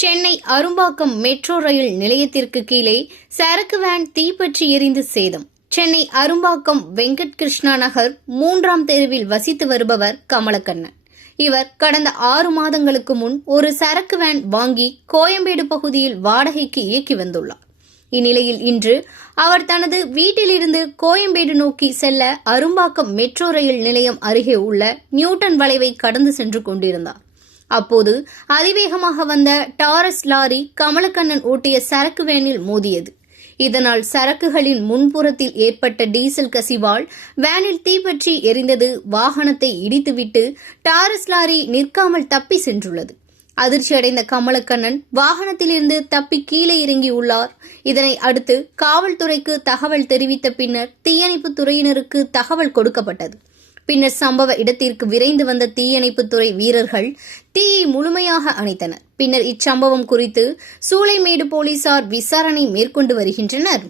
Chennai Arumbakkam metro rail நிலையத்திற்கு கீழே சரக்கு வேன் தீப்பற்றி எரிந்து சேதம். சென்னை அரும்பாக்கம் வெங்கட் கிருஷ்ணா நகர் 3ஆம் தெருவில் வசித்து வருபவர் கமலக்கண்ணன். இவர் கடந்த 6 மாதங்களுக்கு முன் ஒரு சரக்கு வேன் வாங்கி கோயம்பேடு பகுதியில் வாடகைக்கு இயக்கி வந்துள்ளார். இந்நிலையில் இன்று அவர் தனது வீட்டிலிருந்து கோயம்பேடு நோக்கி செல்ல அரும்பாக்கம் மெட்ரோ ரயில் நிலையம் அருகே உள்ள நியூட்டன் வளைவை கடந்து சென்று கொண்டிருந்தார். அப்போது அதிவேகமாக வந்த டாரஸ் லாரி கமலக்கண்ணன் ஓட்டிய சரக்கு வேனில் மோதியது. இதனால் சரக்குகளின் முன்புறத்தில் ஏற்பட்ட டீசல் கசிவால் வேனில் தீப்பற்றி எரிந்தது. வாகனத்தை இடித்துவிட்டு டாரஸ் லாரி நிற்காமல் தப்பி சென்றுள்ளது. அதிர்ச்சியடைந்த கமலக்கண்ணன் வாகனத்திலிருந்து தப்பி கீழே இறங்கியுள்ளார். இதனை அடுத்து காவல்துறைக்கு தகவல் தெரிவித்த பின்னர் தீயணைப்பு துறையினருக்கு தகவல் கொடுக்கப்பட்டது. பின்னர் சம்பவ இடத்திற்கு விரைந்து வந்த தீயணைப்புத்துறை வீரர்கள் தீயை முழுமையாக அணைத்தனர். பின்னர் இச்சம்பவம் குறித்து சூளைமேடு போலீசார் விசாரணை மேற்கொண்டு வருகின்றனர்.